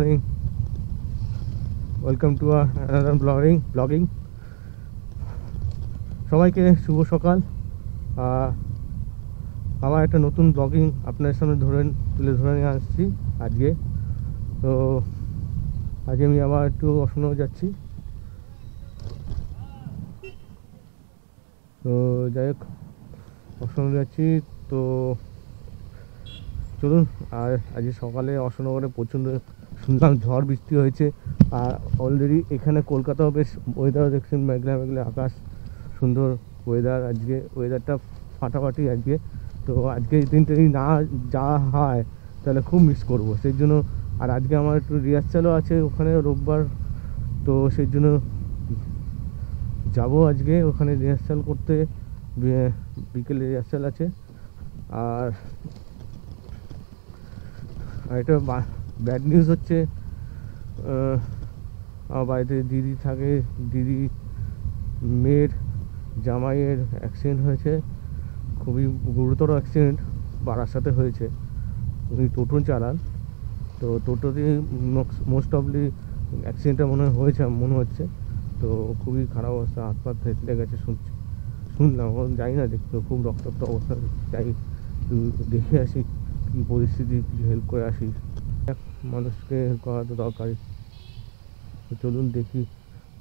morning. Welcome to another vlogging. সবাইকে শুভ সকাল। আমার একটা নতুন ব্লগিং আপনার সামনে তুলে ধরে নিয়ে আসছি আজকে। তো আজকে আমি আবার একটু অশোকনগর যাচ্ছি। তো যাই হোক, অশোকনগর যাচ্ছি। তো চলুন। আর আজকে সকালে অশোকনগরে প্রচণ্ড শুনলাম ঝড় বৃষ্টি হয়েছে। আর অলরেডি এখানে কলকাতাও বেশ ওয়েদার দেখছেন, মেঘলা মেঘলা আকাশ, সুন্দর ওয়েদার। আজকে ওয়েদারটা ফাটাফাটি আজকে। তো আজকে এই দিনটা যদি না যাওয়া হয় তাহলে খুব মিস করবো, সেই জন্য। আর আজকে আমার একটু রিহার্সালও আছে ওখানে রোববার, তো সেই জন্য যাবো আজকে ওখানে রিহার্সাল করতে। বিকেলে রিহার্সাল আছে। আর এটা ব্যাড নিউজ হচ্ছে, আমার বাড়িতে দিদি থাকে, দিদি মেয়ের জামাইয়ের অ্যাক্সিডেন্ট হয়েছে, খুবই গুরুতর অ্যাক্সিডেন্ট। বারাসাতে হয়েছে। উনি টোটো চালান, তো টোটোতে মোস্ট অফলি অ্যাক্সিডেন্টটা মনে হচ্ছে। তো খুবই খারাপ অবস্থা, হাত পা থেতলে গেছে শুনলাম। যাই না দেখতে, খুব রক্তাক্ত অবস্থা। যাই দেখে আসি কী পরিস্থিতি, কিছু হেল্প করে আসি। মানুষকে হেল্প করা তো দরকারই। তো চলুন দেখি,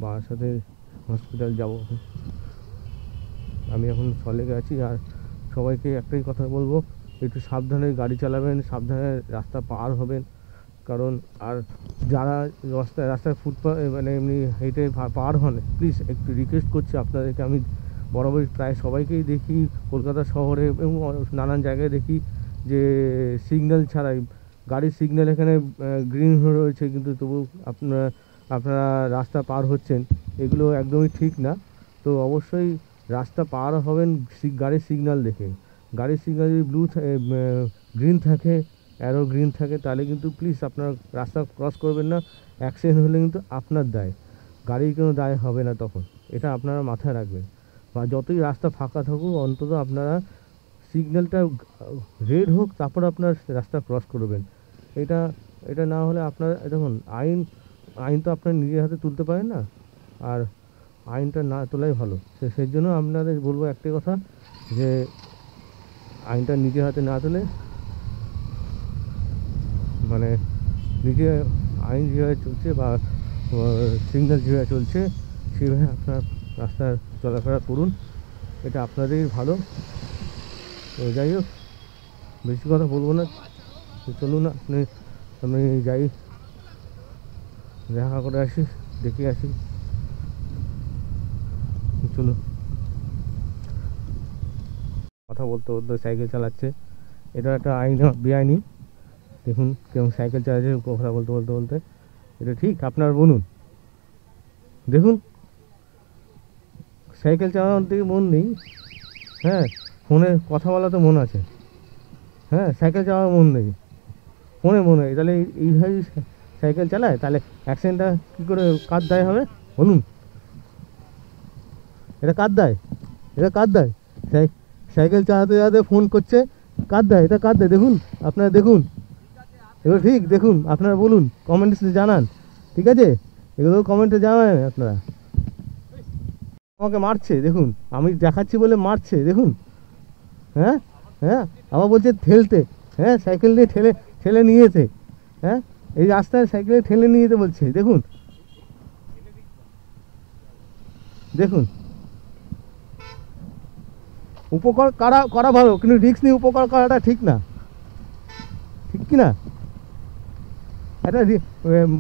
বারাসাতে হসপিটাল যাব। আমি এখন সলেগে আছি। আর সবাইকে একটাই কথা বলবো, একটু সাবধানে গাড়ি চালাবেন, সাবধানে রাস্তা পার হবেন। কারণ আর যারা রাস্তায় ফুটপাথ মানে এমনি হেঁটে পার হন, প্লিজ একটু রিকোয়েস্ট করছি আপনাদেরকে। আমি বরাবরই প্রায় সবাইকেই দেখি কলকাতা শহরে এবং নানান জায়গায় দেখি যে সিগন্যাল ছাড়াই গাড়ির সিগন্যাল এখানে গ্রিন হয়ে রয়েছে, কিন্তু তবু আপনারা রাস্তা পার হচ্ছেন। এগুলো একদমই ঠিক না। তো অবশ্যই রাস্তা পার হবেন গাড়ির সিগন্যাল দেখে। গাড়ির সিগন্যাল যদি গ্রিন থাকে, অ্যারো গ্রিন থাকে, তাহলে কিন্তু প্লিজ আপনার রাস্তা ক্রস করবেন না। অ্যাক্সিডেন্ট হলে কিন্তু আপনার দায়, গাড়ির কোনো দায় হবে না তখন। এটা আপনারা মাথায় রাখবেন। বা যতই রাস্তা ফাঁকা থাকুক, অন্তত আপনারা সিগন্যালটা রেড হোক, তারপর আপনার রাস্তা ক্রস করবেন। এটা না হলে আপনার দেখুন, আইন তো আপনার নিজের হাতে তুলতে পারেন না। আর আইনটা না তোলাই ভালো। সেই জন্য আপনাদের বলবো একটাই কথা, যে আইনটা নিজের হাতে না তুলে, মানে নিজে আইন যেভাবে চলছে বা সিগন্যাল যেভাবে চলছে সেভাবে আপনার রাস্তায় চলাফেরা করুন। এটা আপনাদেরই ভালো। তো যাই হোক, বেশি কথা বলবো না। চলুন আমি যাই, দেখা করে আসি, দেখে আসি। চলুন। কথা বলতে বলতে সাইকেল চালাচ্ছে, এটা একটা বেআইনি। দেখুন কেমন সাইকেল চালাচ্ছে কথা বলতে। এটা ঠিক আপনার বলুন? দেখুন, সাইকেল চালানোর দিকে মন নেই, হ্যাঁ, ফোনে কথা বলাতে মন আছে। হ্যাঁ, সাইকেল চালানোর মন নেই, ফোনে মনে হয়। তাহলে এইভাবে সাইকেল চালায়, তাহলে অ্যাক্সিডেন্টটা কী করে, কার দায় হবে বলুন? এটা কার দায়? সাইকেল চালাতে ফোন করছে, কার দায়? এটা কার দায়? দেখুন, আপনারা দেখুন, এগুলো ঠিক দেখুন, আপনারা বলুন, কমেন্টে জানান। ঠিক আছে, এগুলো কমেন্টে জানান আপনারা। আমাকে মারছে দেখুন, আমি দেখাচ্ছি বলে মারছে দেখুন। হ্যাঁ, আবার বলছে ঠেলতে। হ্যাঁ, সাইকেল নিয়ে ঠেলে নিয়ে যেতে। হ্যাঁ, এই রাস্তায় সাইকেলে ঠেলে নিয়ে যেতে বলছে। দেখুন উপকার করা ভালো, কিন্তু রিস্ক নিয়ে উপকার করাটা ঠিক না, ঠিক কি না? একটা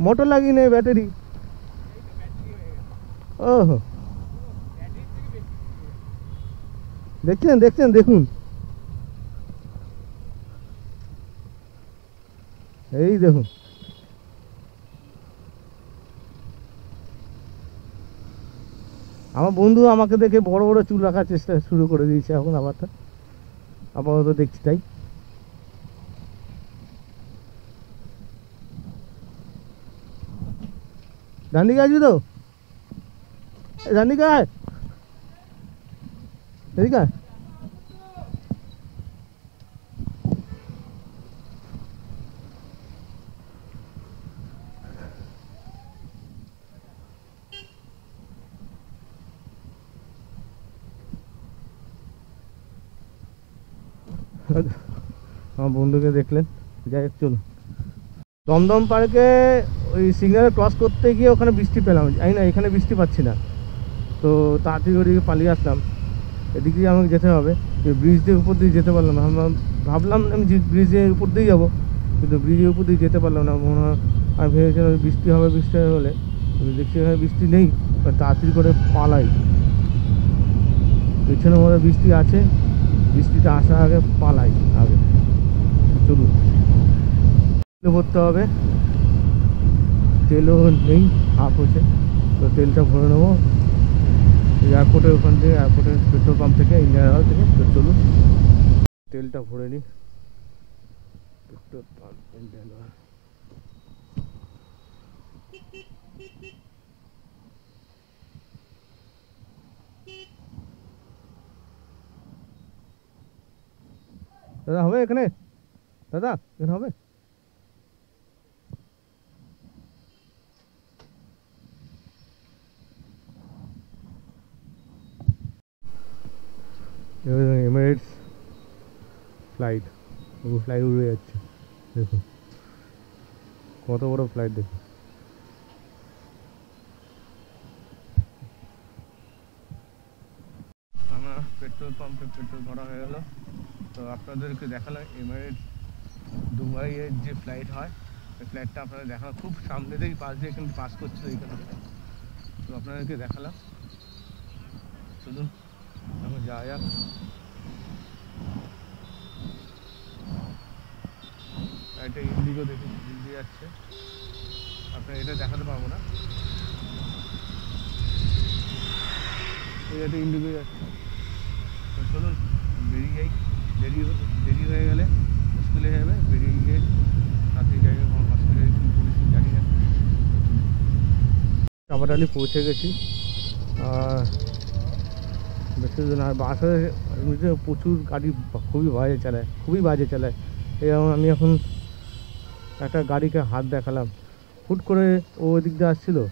মোটর লাগিয়ে নেই, ব্যাটারি। ওহো, দেখছেন দেখুন, এই দেখুন। আমার বন্ধু আমাকে দেখে বড় বড় চুল রাখার চেষ্টা শুরু করে দিয়েছে এখন। আপাতত দেখছি তাই। ডান দিকে আসবি তো, ডান দিকে আয়, এদিকে আয়। আমার বন্ধুকে দেখলেন। যাই হোক চলুন, দমদম পার্কে ওই সিগন্যাল ক্রস করতে গিয়ে ওখানে বৃষ্টি পেলাম, জানি না এখানে বৃষ্টি পাচ্ছি না, তো তাড়াতাড়ি ওদিকে পালিয়ে আসলাম। এদিক দিয়ে আমাকে যেতে হবে, ব্রিজ দিয়ে উপর দিয়ে যেতে পারলাম না। ভাবলাম আমি ব্রিজের উপর দিয়েই যাবো, কিন্তু ব্রিজের উপর দিয়ে যেতে পারলাম না। মনে হয় আমি ভেবেছিলাম বৃষ্টি হবে, বৃষ্টি হলে দেখছি এখানে বৃষ্টি নেই, তাড়াতাড়ি করে পালাই। পেছনে মনে বৃষ্টি আছে, বৃষ্টিটা আসার আগে পালাই আগে। চলুন, তেল ভরতে হবে, তেলও নেই, হাফ হয়েছে, তো তেলটা ভরে নেবো এয়ারপোর্টের ওখান থেকে, এয়ারপোর্টের পেট্রোল পাম্প থেকে, ইন্ডিয়ান অয়েল থেকে। তো চলুন তেলটা ভরে নিই, পেট্রোল পাম্প ইন্ডিয়ান অয়েল। দাদা হবে এখানে? দাদা এখানে হবে? এমিরেটস ফ্লাইট, ফ্লাইট উড়ে যাচ্ছে, দেখুন কত বড় ফ্লাইট দেখুন। আমার পেট্রোল পাম্পে পেট্রোল ভরা হয়ে গেল। তো আপনাদেরকে দেখালাম এমিরেটস দুবাইয়ের যে ফ্লাইট হয়, ওই ফ্লাইটটা আপনাদের দেখালাম, খুব সামনে থেকেই পাশ দিয়ে এখানে পাস করছিল এইখানে, তো আপনাদেরকে দেখালাম। চলুন এখন যাওয়া যাক। একটা ইন্ডিগো দেখুন দিয়ে যাচ্ছে, আপনার এটা দেখাতে পারবো না, এটা ইন্ডিগো যাচ্ছে। তো চলুন বেরিয়ে যাই, দেরি হয়ে গেলে মুশকিল হয়ে যাবে, বেরিয়ে গিয়ে তাড়াতাড়ি যাই, হসপিটালে কী পরিস্থিতি জানি না। চাপাটালি পৌঁছে গেছি, আর বেশি দিন আর বাসে এমনিতে প্রচুর গাড়ি খুবই বাজে চালায়। যেমন আমি এখন একটা গাড়িকে হাত দেখালাম, হুট করে ও ওই দিক দিয়ে আসছিলো,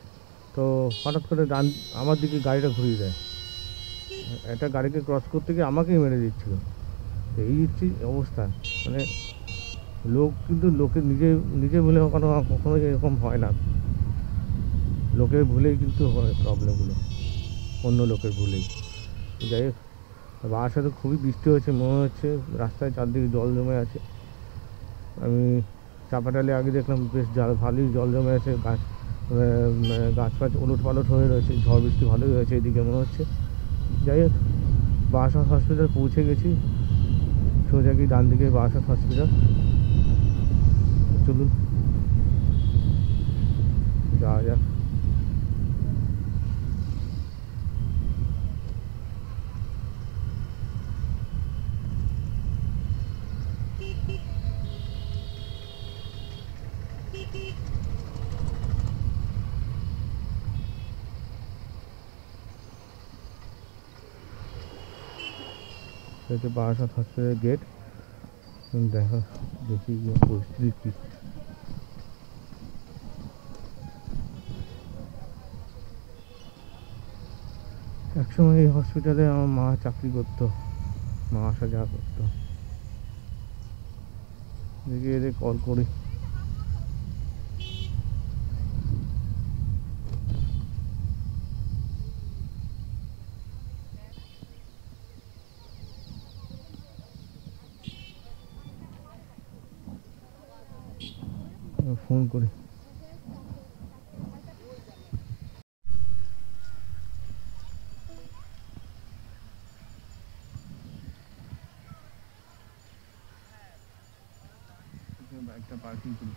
তো হঠাৎ করে আমার দিকে গাড়িটা ঘুরিয়ে দেয়, একটা গাড়িকে ক্রস করতে গিয়ে আমাকেই মেরে দিচ্ছিল। এই হচ্ছে অবস্থা, মানে লোক কিন্তু লোকের নিজে ভুলে কখনো এরকম হয় না, লোকের ভুলেই কিন্তু হয় প্রবলেমগুলো, অন্য লোকের ভুলেই। যাই হোক, বারাসাতে খুবই বৃষ্টি হয়েছে, মনে হচ্ছে রাস্তায় চারদিকে জল জমে আছে। আমি চাপাটালে আগে দেখলাম বেশ ভালোই জল জমে আছে, গাছ ফাছ ওলট পালট হয়ে রয়েছে, ঝড় বৃষ্টি ভালোই হয়েছে এদিকে মনে হচ্ছে। যাই হোক, বারাসাত হসপিটাল পৌঁছে গেছি, সোজা কি ডান দিকে বারাসাত হসপিটাল। চলুন যাওয়া যাক। হচ্ছে বারাসাত হসপিটালের গেট, দেখি পরিস্থিতি কি। একসময় এই হসপিটালে আমার মা চাকরি করতো, মা আসা যাওয়া করতো। দেখি এদের কল করি। ফোন করি। বাইকটা পার্কিং করি,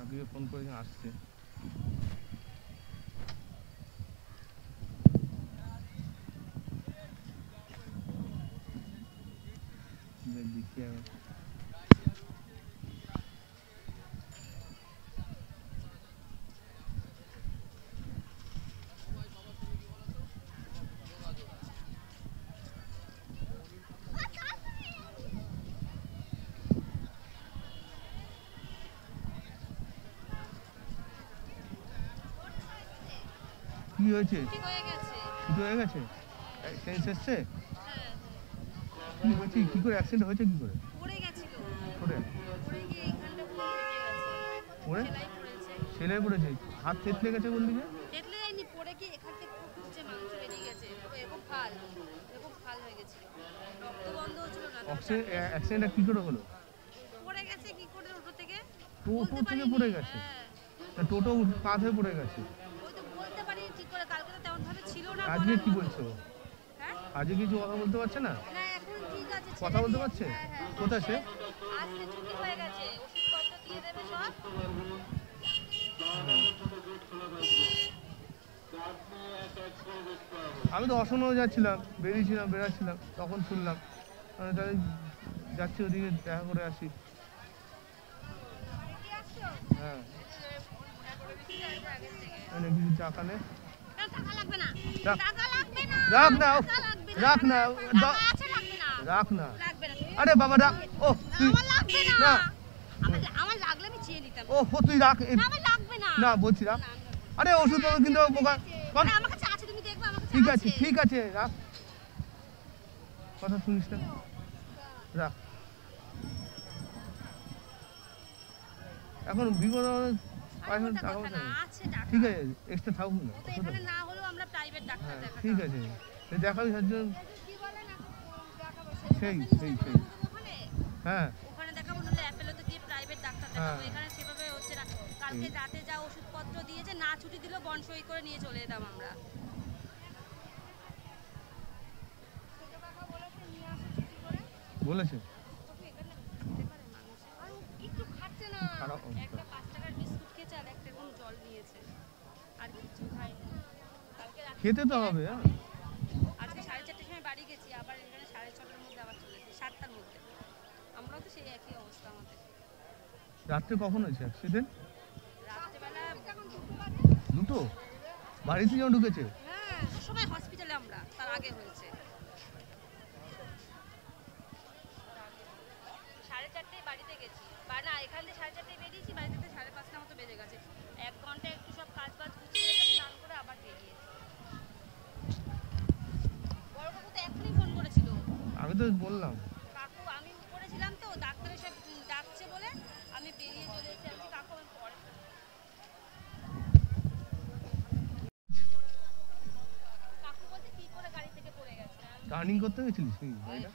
আপনাকে ফোন করে আসছে। দেখি আমি কি হয়েছে, ছুটি হয়ে গেছে, সেন্স এসছে। কি হয়েছে, কি করে অ্যাক্সিডেন্ট হয়েছে, কি করে পড়ে গেছিল, পড়ে পড়ে গিয়ে এইখানটা পুরো ফেটে গেছে, পড়ে সেলাই পড়েছে, সেলাই পড়েছে, হাত থেতলে গেছে বললি যে? তেতলে যায়নি, পড়ে গিয়ে এখান থেকে পুরো ঢুকছে, মাংস বেরিয়ে গেছে, পুরো এরকম ফাল হয়ে গেছিল, রক্ত বন্ধ হচ্ছিল না। অ্যাক্সিডেন্টটা কি করে হলো? পড়ে গেছে কি করে টোটো থেকে, টোটো থেকে পড়ে গেছে? হ্যাঁ টোটো কাঁধ হয়ে পড়ে গেছে? ওই তো বলতে পারি ঠিক করে, কালকে তো তেমন ভাবে ছিল না। আজকে কি বলছো? হ্যাঁ আজকে কিছু কথা বলতে পারছে না? না এখন ঠিক আছে, কথা বলতে পারছে? হ্যাঁ কোথায় সে? আজকে ছুটি হয়ে গেছে, ওষুধপত্র দিয়ে দেবে সব। আমি তো অসম্ভব যাচ্ছিলাম, বেরাচ্ছিলাম, তখন শুনলাম, তাহলে যাচ্ছি ওদিকে দেখা করে আসি। হ্যাঁ কিছু টাকা নেই, রাখ না, রাখ না, আরে বাবা রাখ। ও তুই না, আমার লাগলে আমি চেয়ে নিতাম। ও তুই রাখ, আমার লাগবে না, না বলছি রাখ। আরে ওষুধ কিন্তু বোকা, আমার কাছে আছে, তুমি দেখবে আমার কাছে ঠিক আছে ঠিক আছে রাখ, কথা শুনিস না, রাখ। এখন বিপদ ঠিক আছে, এক্সট্রা থাকুক না, এখানে না হলেও আমরা প্রাইভেট ডাক্তার দেখাবো। ঠিক আছে দেখাবি, কি বলেন সেই হ্যাঁ ওখানে দেখাবো, নাহলে অ্যাপেলোতে গিয়ে প্রাইভেট ডাক্তার দেখাবো। এখানে সেভাবে হচ্ছে না, কালকে রাতে যা ওষুধপত্র দিয়েছে, না ছুটি দিলেও বন্ড সই করে নিয়ে চলে যেতাম আমরা। বলেছে একটু খাচ্ছে না, একটা 5 টাকার বিস্কুট খেয়েছে আর একটা এরকম জল নিয়েছে, আর কিছু খায়নি। খেতে তো হবে। আজকে 4:30টার সময় বাড়ি গেছি, আবার এখানে 6:30টার মধ্যে আবার চলে এসেছি, 7টার মধ্যে। আমরাও তো সেই একই অবস্থা আমাদের। রাত্রে কখন হয়েছে অ্যাক্সিডেন্ট? রাত্রেবেলা দুটো, বাড়িতে যখন ঢুকেছে? হ্যাঁ সবাই হসপিটালে, আমরা তার আগে হয়েছে। 4:30টায় বাড়িতে গেছি, না এখান থেকে 4:30টায় বেরিয়েছি, বাড়িতে 5:30 মতো বেজে গেছে। 1 ঘন্টা একটু সব কাজ গুছিয়ে রেখে স্নান করে আবার বেরিয়েছি। বড় কাকু তো এখনই ফোন করেছিল। আমি তো বললাম কাকু, আমি উপরে ছিলাম তো, ডাক্তার সব ডাকছে বলে আমি বেরিয়ে চলে এসেছি। আমি কাকু আমি পরে কাকু বলতে কি করে গাড়ি থেকে পড়ে গেছে। টার্নিং করতে গেছিলিস নাকি গাড়িটা?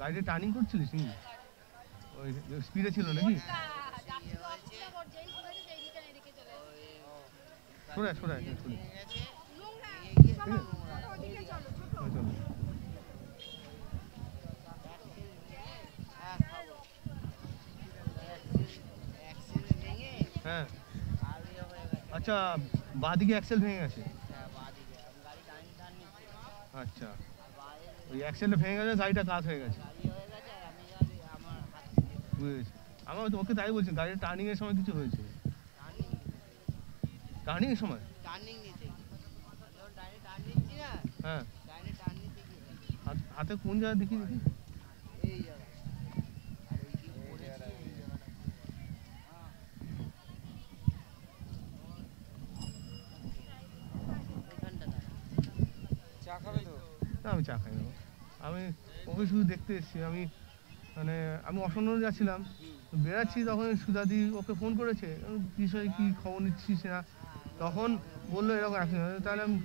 গাড়িটা টার্নিং করছিলিস নাকি? ওই স্পিডে ছিল নাকি? সরে হ্যাঁ আচ্ছা, বাঁদিকে অ্যাক্সেল ভেঙে গেছে? আচ্ছা, ওই অ্যাক্সেলটা ভেঙে গেছে, গাড়িটা কাজ হয়ে গেছে। বুঝেছি, আমার ওকে তাই বলছি, গাড়ির টার্নিং এর সময় কিছু হয়েছে? টার্নিং এর সময়? হ্যাঁ হাতে কোন জায়গা দেখি আমি চা খাই না, আমি ওকে শুধু দেখতে এসেছি। আমি মানে আমি অসন্ন যাচ্ছিলাম, বেরাচ্ছি, তখন সুধাদি ওকে ফোন করেছে, বিষয়ে কি খবর নিচ্ছিস না, তখন বললো এরকম অ্যাক্সিডেন্ট। তাহলে আমি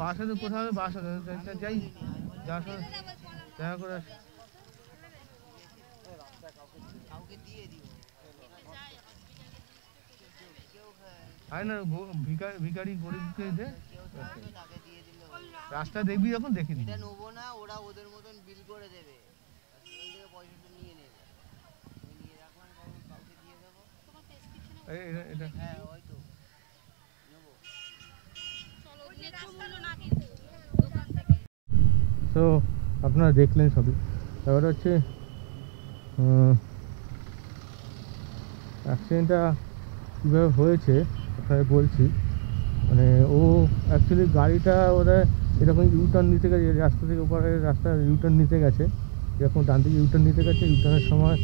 বাসাতে কোথাও বাসাতে যাই, যার সাথে দেখা করে আসি। আরে না, ভিখারি গরিবকে দে, রাস্তা দেখবি যখন দেখে দিবি। নেবো না, ওরা ওদের মতন বিল করে দেবে, পয়সাটা নিয়ে নেবে, নিয়ে রাখলাম, কাউকে দিয়ে দেবো। এটা হ্যাঁ হয়তো নেবো। তো আপনারা দেখলেন সবই। এবার হচ্ছে অ্যাক্সিডেন্টটা কীভাবে হয়েছে আপনাকে বলছি। মানে ও অ্যাকচুয়ালি গাড়িটা ওরা এরকম ইউটার্ন নিতে গেছে, রাস্তা থেকে ওপারে রাস্তা ইউটার্ন নিতে গেছে, এরকম ডান দিকে ইউটার্ন নিতে গেছে। ইউটার্নের সময়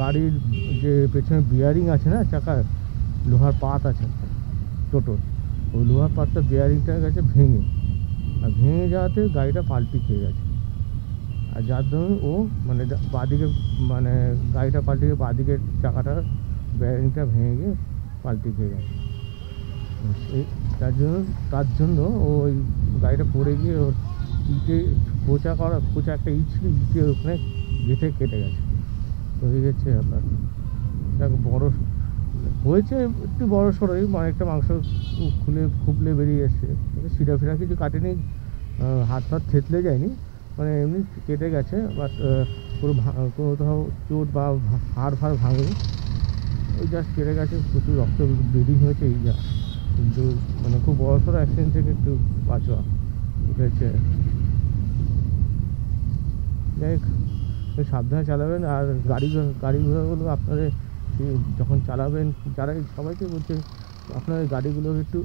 গাড়ির যে পেছনে বিয়ারিং আছে না, চাকার লোহার পাত আছে টোটোর, ওই লোহার পাতটা বিয়ারিংটা গেছে ভেঙে, আর ভেঙে যাওয়াতে গাড়িটা পাল্টি খেয়ে গেছে। আর যার দরুন ও মানে বাঁদিকে মানে গাড়িটা পাল্টে গিয়ে বাঁদিকের চাকাটা ব্যারিংটা ভেঙে গিয়ে পাল্টে খেয়ে গেছে। সেই তার জন্য ও ওই গাড়িটা পড়ে গিয়ে ওর ইটে খোঁচা একটা ইট ছিল, ইটে ওখানে গেঁথে কেটে গেছে। তো এই হচ্ছে ব্যাপার। দেখ বড় হয়েছে একটু বড় সড়োই, অনেকটা মাংস খুবলে বেরিয়ে এসছে, শিরা ফিরা কিছু কাটেনি, হাত ফাত থেতলে যায়নি, মানে এমনি কেটে গেছে। বাট পুরো কোথাও চোট বা হাড় ফাড় ভাঙেনি, ওই জাস্ট কেটে গেছে, প্রচুর রক্ত ব্লিডিং হয়েছে এই যা। কিন্তু মানে খুব বড় সড়ো অ্যাক্সিডেন্ট থেকে একটু বাঁচোয়া, এটা হচ্ছে। যাই হোক, সাবধানে চালাবেন। আর গাড়ি ঘোড়াগুলো আপনাদের যখন চালাবেন, যারা সবাইকে বলছে আপনাদের গাড়িগুলো একটু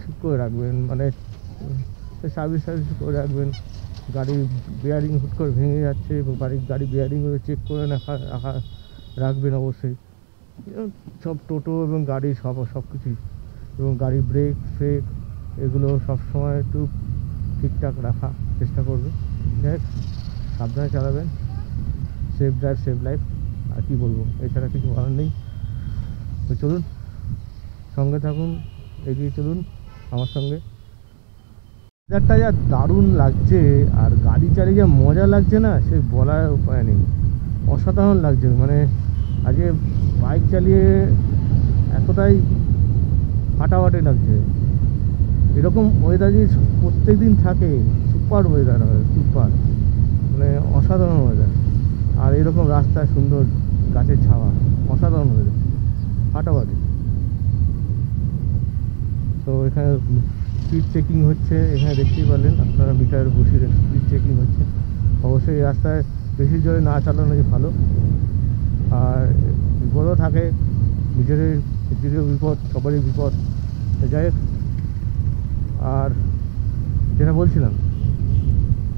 ঠিক করে রাখবেন, মানে সার্ভিস করে রাখবেন। গাড়ির বেয়ারিং হুট করে ভেঙে যাচ্ছে, এবং গাড়ি বেয়ারিংগুলো চেক করে রাখবেন অবশ্যই। সব টোটো এবং গাড়ি সব কিছুই, এবং গাড়ির ব্রেক ফ্রেক এগুলো সবসময় একটু ঠিকঠাক রাখা চেষ্টা করবে। যাই হোক, সাবধানে চালাবেন। সেফ ড্রাইভ সেভ লাইফ, আর কি বলবো, এছাড়া কিছু বলার নেই। তো চলুন, সঙ্গে থাকুন, এগিয়ে চলুন আমার সঙ্গে। বাজারটা যা দারুণ লাগছে, আর গাড়ি চালিয়ে যা মজা লাগছে না, সে বলার উপায় নেই, অসাধারণ লাগছে। মানে আজকে বাইক চালিয়ে এতটাই ফাটাফাটি লাগছে। এরকম ওয়েদার যদি প্রত্যেক দিন থাকে, সুপার ওয়েদার হয়, সুপার, মানে অসাধারণ ওয়েদার। আর এরকম রাস্তায় সুন্দর গাছের ছাওয়া, অসাধারণ ওয়েদার, ফাটাফাটি। তো এখানে স্পিড চেকিং হচ্ছে, এখানে দেখতেই পারলেন আপনারা, মিটার বসিয়ে স্পিড চেকিং হচ্ছে। অবশ্যই এই রাস্তায় বেশি জোরে না চালানোই ভালো। আর বিপদও থাকে, নিজেরও বিপদ, সবারই বিপদ। যাই হোক, আর যেটা বলছিলাম,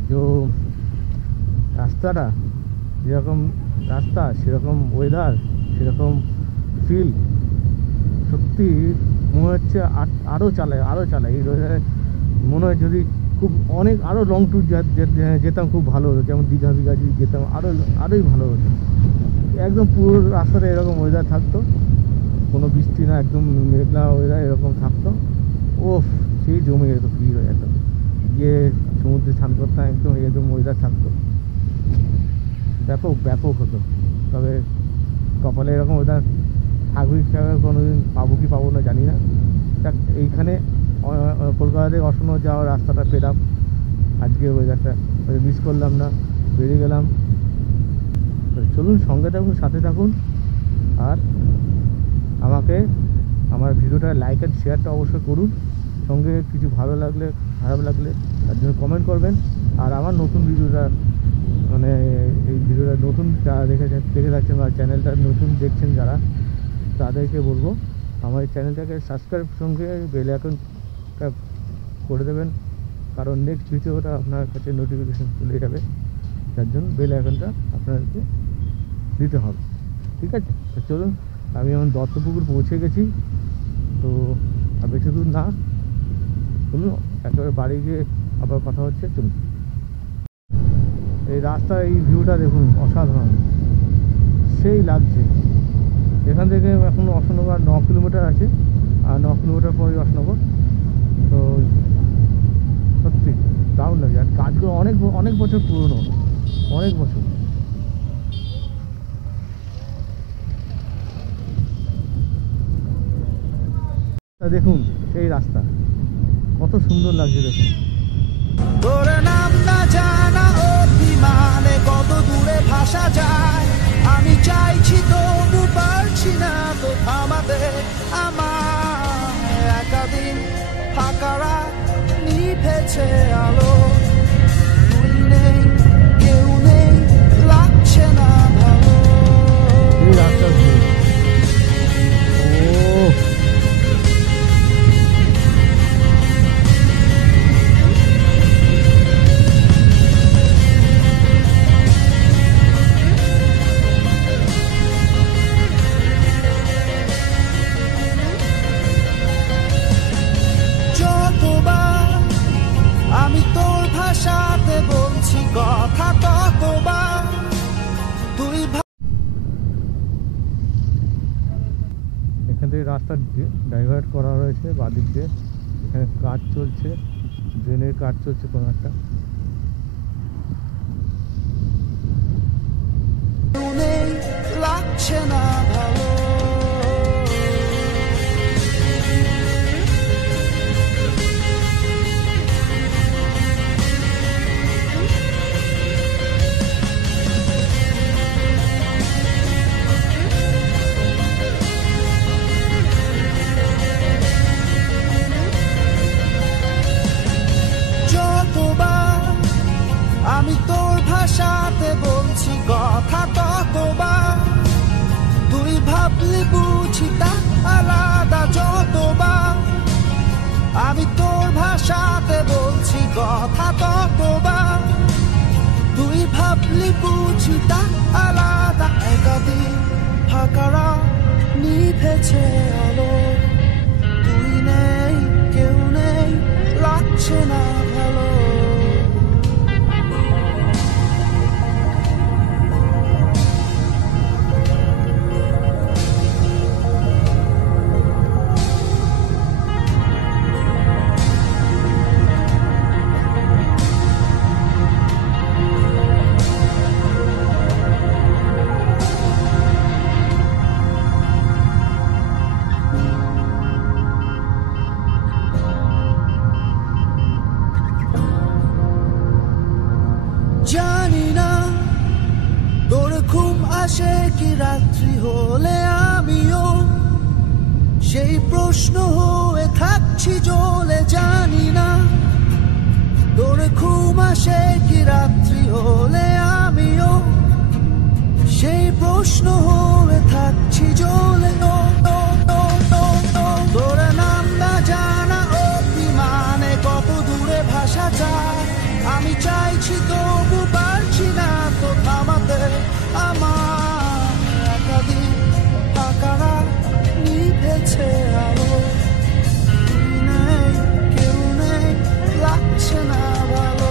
যে রাস্তাটা যেরকম রাস্তা, সেরকম ওয়েদার, সেরকম ফিল, সত্যি মনে হচ্ছে আরও চালাই এই ওয়েদারে। মনে হয় যদি খুব অনেক আরও লং ট্যুর যেতাম খুব ভালো হতো, যেমন দীঘা যদি যেতাম আরোই ভালো হতো। একদম পুরো রাস্তাটা এরকম ওয়েদার থাকতো, কোনো বৃষ্টি না, একদম মেঘলা ওয়েদার এরকম থাকতো। ও সেই জমে যেত, ফিল হয়ে যেত, গিয়ে সমুদ্রে স্নান করতাম, একদম ওয়েদার থাকতো, ব্যাপক হতো। তবে কপালে এরকম ওয়েদার থাকবে কোনো দিন পাবো কি পাবো না জানি না। দেখ, এইখানে কলকাতা থেকে অসনো যাওয়ার রাস্তাটা পেলাম, আজকে ওয়েদারটা মিস করলাম না, বেরিয়ে গেলাম। চলুন, সঙ্গে থাকুন, সাথে থাকুন। আর আমাকে আমার ভিডিওটা লাইক অ্যান্ড শেয়ারটা অবশ্যই করুন। সঙ্গে কিছু ভালো লাগলে, খারাপ লাগলে তার জন্য কমেন্ট করবেন। আর আমার নতুন ভিডিওটা, মানে এই ভিডিওটা নতুন যারা দেখে যাচ্ছেন বা চ্যানেলটা নতুন দেখছেন যারা, তাদেরকে বলবো আমার এই চ্যানেলটাকে সাবস্ক্রাইব, সঙ্গে বেল আইকনটা করে দেবেন, কারণ নেক্সট ভিডিওটা আপনার কাছে নোটিফিকেশান চলে যাবে। তার জন্য বেল আইকনটা আপনাদেরকে দিতে হবে, ঠিক আছে? তো চলুন, আমি এখন দত্তপুকুর পৌঁছে গেছি। তো আর বেশি দূর না, চলুন একেবারে বাড়ি গিয়ে আবার কথা হচ্ছে। চলুন, এই রাস্তা, এই ভিউটা দেখুন, অসাধারণ, সেই লাগছে। এখান থেকে এখন অশোকনগর 9 কিলোমিটার আছে, আর 9 কিলোমিটার পরে অশোকনগর। তো সত্যি দারুণ লাগে। আর কাজগুলো অনেক বছর পুরনো, অনেক বছর। দেখুন সেই রাস্তা কত সুন্দর লাগছে, দেখুন। তোর নাম না জানা অভিমানে কত দূরে ভাসা যায়, আমি চাইছি তবু পারছি না তো থামাতে আমার। একাদিন ফাঁকা রাত, নিভেছে আলো, তুই নেই, কেউ নেই, লাগছে না ভালো। এই রাস্তা আমি তোর ভাষাতে বলছি কথা, রাস্তা ডাইভার্ট করা হয়েছে বাদিক দিয়ে, এখানে কাজ চলছে, ড্রেনের কাজ চলছে কোনো একটা। লাগছে না ভালো, যতবার আমি তোর ভাষাতে বলছি কথা, ততবার তুই ভাবলি বুঝি তা আলাদা। যতবার আমি তোর ভাষাতে বলছি কথা, ততবার তুই ভাবলি বুঝি তা আলাদা। একাদিন ফাঁকারা নিভেছে আলো, তুই নেই কেউ নেই, লাগছে না ভালো। জানি না তোর ঘুম আসে কি রাত্রি হলে, আমিও সেই প্রশ্ন হয়ে থাকছি জ্বলে। জানি না তোর ঘুম আসে কি রাত্রি হলে, আমিও সেই প্রশ্ন হয়ে থাকছি জ্বলে। তোর নাম না জানা অভিমানে কত দূরে ভাষা যায়, আমি চাইছি তবু পারছি না তো থামাতে। আমার একাদিন ফাঁকারা নিভেছে আলো, তুই নেই কেউ নেই, লাগছে না ভালো।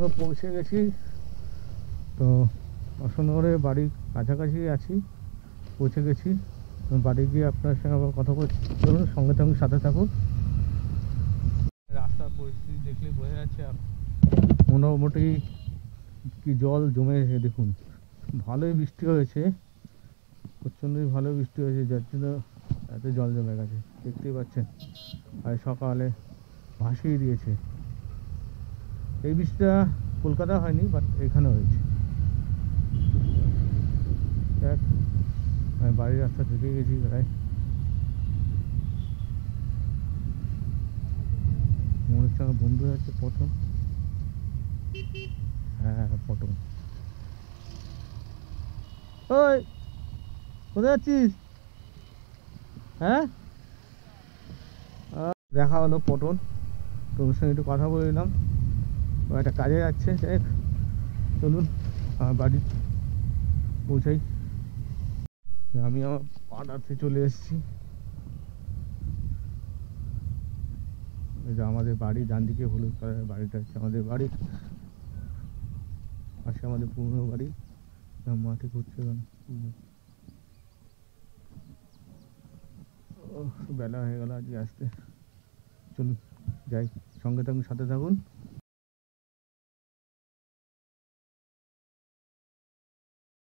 আমরা পৌঁছে গেছি, তো অশোকনগরের বাড়ির কাছাকাছি আছি, পৌঁছে গেছি। বাড়ি গিয়ে আপনার সঙ্গে আবার কথা বলছি, চলুন সঙ্গে সঙ্গে সাথে থাকুন। রাস্তার পরিস্থিতি দেখলে বোঝা যাচ্ছে মোটামুটি কি জল জমে গেছে। দেখুন ভালোই বৃষ্টি হয়েছে, প্রচণ্ডই ভালো বৃষ্টি হয়েছে, যার জন্য এত জল জমে গেছে দেখতেই পাচ্ছেন। আর সকালে ভাসিয়ে দিয়েছে। এই বৃষ্টিটা কলকাতা হয়নি, বাট এখানে হয়েছে। দেখ আমি বাড়ির রাস্তা ঢুকে গেছি প্রায়। মনে হচ্ছে আমার বন্ধু আছে প্রথম, হ্যাঁ প্রথম। ওই কোথায় যাচ্ছিস? হ্যাঁ দেখা হলো পটল, তোর সঙ্গে একটু কথা বলে নিলাম। ও একটা কাজে যাচ্ছে, যাই হোক, চলুন আমার বাড়ি পৌঁছাই। আমি আমার পাড়াতে চলে এসেছি। এই যে আমাদের বাড়ি, ডান দিকে হলুদ কালারের বাড়িটা হচ্ছে আমাদের বাড়ি, পাশে আমাদের পুরনো বাড়ি। মাঠে ঘুরছে কেন, বেলা হয়ে গেল আজকে আসতে। চলুন যাই, সঙ্গে থাকুন, সাথে থাকুন।